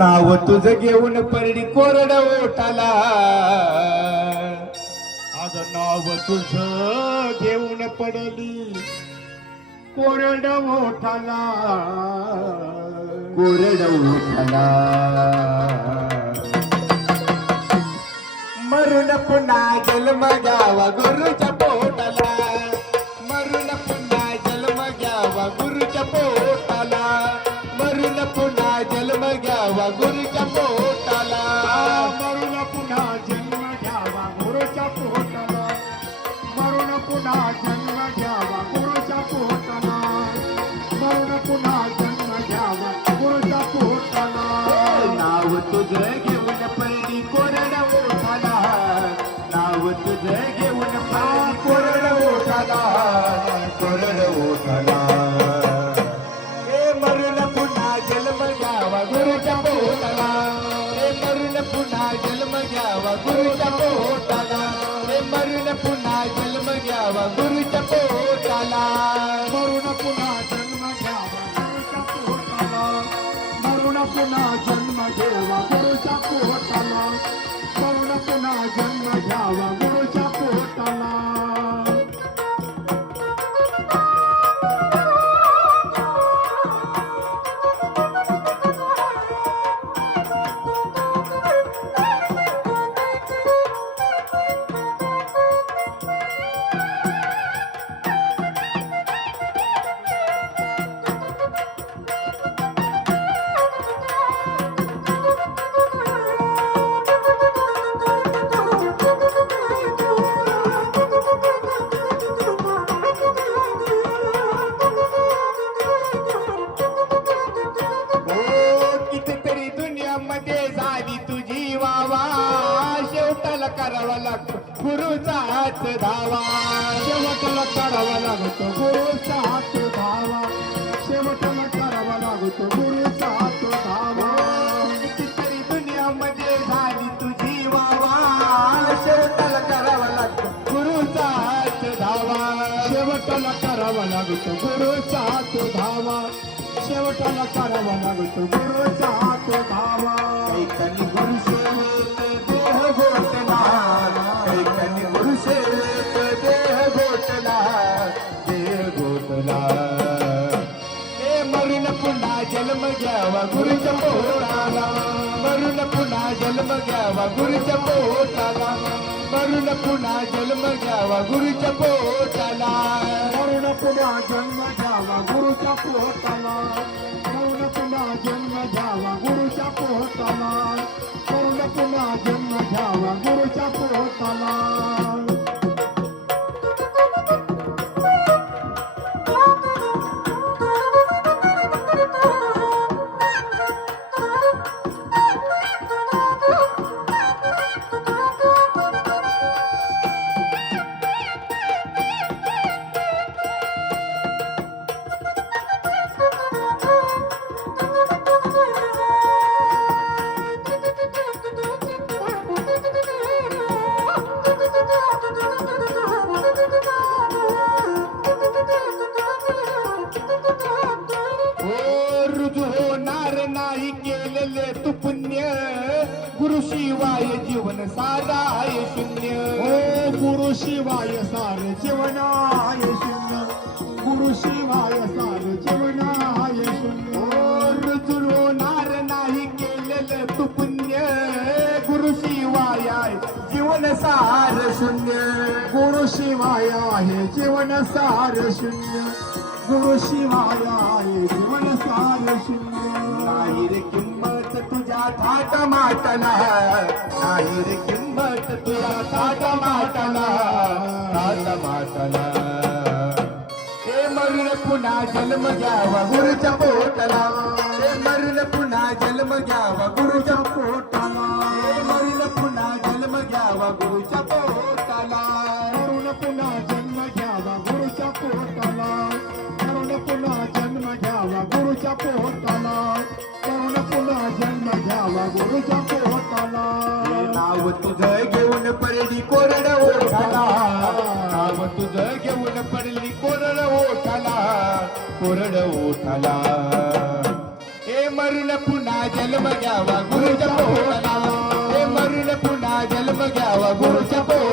नाव तुझं घेऊन परडी कोरड ओठाला. आज नाव तुझ घेऊन पडली कोरड मोठाला कोरड ओठाला. मरून पुन्हा जन्म घ्यावा गुरुच्या जन्म घ्यावा करावा लागतो. गुरुचा हात धावा. शेवटला करावा लागतो. गुरुचा हात धावा. शेवटला करावा लागतो. गुरुचा हात धावा. कितीतरी दुनियामध्ये झाली तुझी वावा. शेवटाला करावा लागतो. गुरुचा हात धावा. शेवटाला करावा लागतो. गुरुचा हात धावा. शेवटाला करावा लागतो. गुरुचा हे मरून पुन्हा जन्म घ्यावा गुरुच्या पोटाला. मरून पुन्हा जन्म घ्यावा गुरुच्या पोटाला. मरून पुन्हा जन्म घ्यावा गुरुच्या पोटाला. मरून पुन्हा जन्म घ्यावा गुरुच्या पोटाला. मरून पुन्हा जन्म घ्यावा गुरुच्या पोटाला. पुण्य गुरु शिवाय जीवन सारा आहे शून्य. ओ गुरु शिवाय सार जीवनाय शून्य. गुरु शिवाय सार जीवनाय शून्य. हो रुजू होणार नाही केलेले तू पुण्य गुरु शिवाय आहे जीवन सार शून्य. गुरु शिवाय आहे जीवन सार शून्य. गुरु शिवाय आहे जीवन सार शून्य. थाट नाही रे किंमत तुला ताट माटना ताट माटना. हे मरून पुन्हा जन्म घ्यावा गुरुच्या पोटला. हे मरून पुन्हा जन्म घ्यावा गुरुच्या पोटला. हे मरून पुन्हा जन्म घ्यावा गुरुच्या पोटाला. जन्म घ्यावा गुरुच्या पोटाला नाव तुझं घेऊन पडली कोरड ओठाला. नाव तुझं घेऊन पडली कोरड ओठाला. कोरड ओठाला. हे मर पुन्हा जन्म घ्यावा गुरुच्या पोटाला. हे मरून पुन्हा जन्म घ्यावा गुरुच्या पोटाला पुन्हा जन्म घ्यावा गुरुच्या पोटाला.